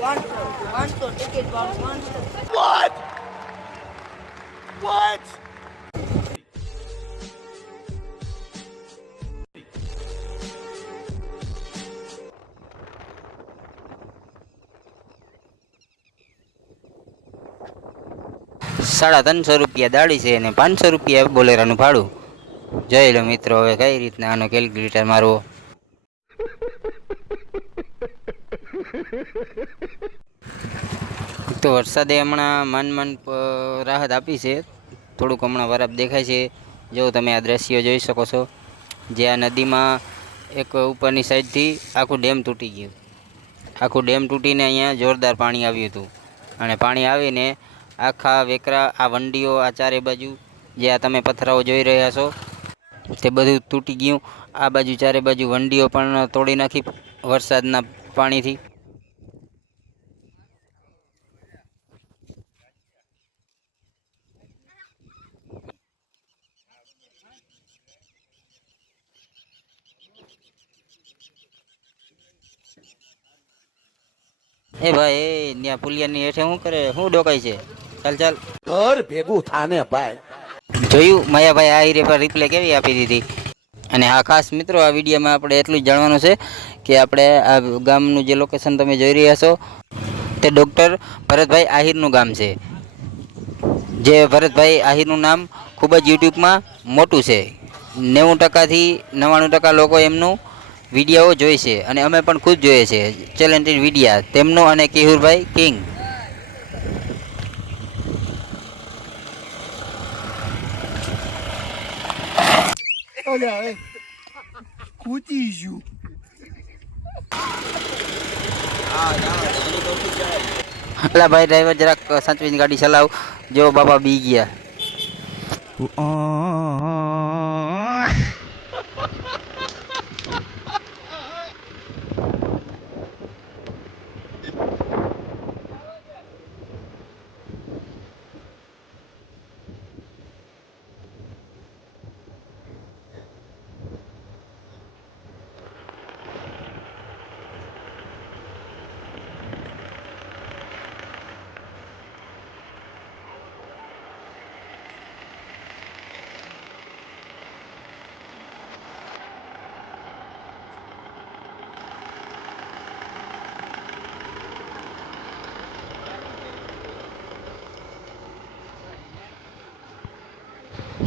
500 ticket 500. What? What? ₹350 દાડી છે અને ₹500 બોલેરાનું ભાડું. જોઈ લો મિત્રો હવે કઈ રીતના આનો કેલ્ક્યુલેટર મારવો. તો વરસાદે હમણાં માંડ રાહત આપી છે. થોડુંક હમણાં બરફ દેખાય છે. જો તમે આ દ્રશ્યો જોઈ શકો છો, જે આ નદીમાં એક ઉપરની સાઈડથી આખું ડેમ તૂટી ગયું. આખું ડેમ તૂટીને અહીંયા જોરદાર પાણી આવ્યું હતું. અને પાણી આવીને આખા વેકરા, આ વંડીઓ, આ ચારે બાજુ જે આ તમે પથરાઓ જોઈ રહ્યા છો તે બધું તૂટી ગયું. આ બાજુ ચારે બાજુ વંડીઓ પણ તોડી નાખી વરસાદના પાણીથી. એ ભાઈ ત્યાં પુલિયાની હેઠે શું કરે, શું ડોકાય છે? ચાલ ચાલ ઘર ભેગું થાને ભાઈ. જોયું માયાભાઈ આ હીરે પર રિપ્લે કેવી આપી દીધી. અને આ ખાસ મિત્રો આ વિડીયોમાં આપણે એટલું જ જાણવાનું છે કે આપણે આ ગામનું જે લોકેશન તમે જોઈ રહ્યા છો તે ડૉક્ટર ભરતભાઈ આહિરનું ગામ છે. જે ભરતભાઈ આહિરનું નામ ખૂબ જ યુટ્યુબમાં મોટું છે. 90%થી 99% લોકો એમનું વિડીયો જોઈ છે અને અમે પણ ખુદ જોઈએ છે. ચેલેન્ટેડ વિડીયા તેમનો અને કેહુરભાઈ કિંગ. અલા ભાઈ ડ્રાઈવર જરાક સાચવીને ગાડી ચલાવ. જો બાપા બી ગયા.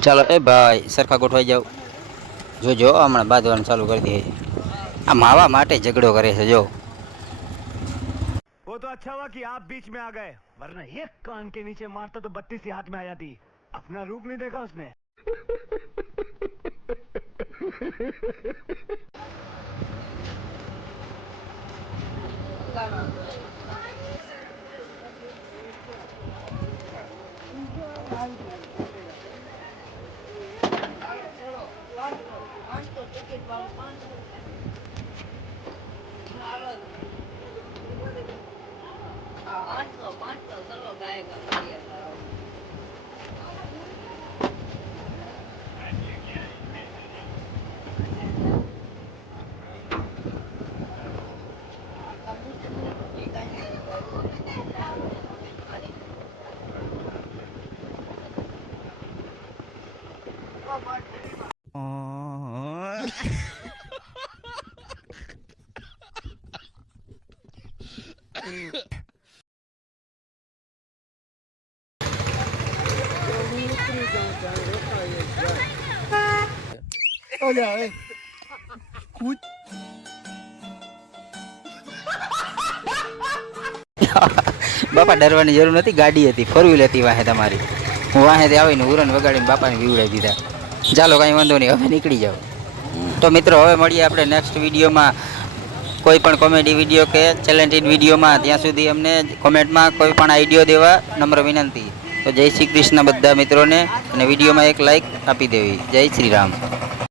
ચાલો એ ભાઈ સરખા ગોઠવાઈ જાવ. જોજો હમણાં બાંધવાનું ચાલુ કરી દે. આ માવા માટે ઝઘડો કરે છે. જો वो तो अच्छा हुआ कि आप बीच में आ गए, वरना एक कान के नीचे मारता तो 32 ही हाथ में आ जाती. अपना रूप नहीं देखा उसने. બાપા ડરવાની જરૂર નથી. ગાડી હતી, 4 વ્હીલ હતી વાહે તમારી. હું વાહેથી આવીને ઉરન વગાડીને બાપાને બીવડાવી દીધા. ચાલો કાંઈ વાંધો નહીં, હવે નીકળી જાઓ. તો મિત્રો હવે મળીએ આપણે નેક્સ્ટ વિડીયોમાં, કોઈ પણ કોમેડી વિડીયો કે ચેલેન્ટેડ વિડીયોમાં. ત્યાં સુધી અમને કોમેન્ટમાં કોઈ પણ આઈડિયો દેવા નમ્ર વિનંતી. તો જય શ્રી કૃષ્ણ બધા મિત્રોને, અને વિડીયોમાં એક લાઈક આપી દેવી. જય શ્રી રામ.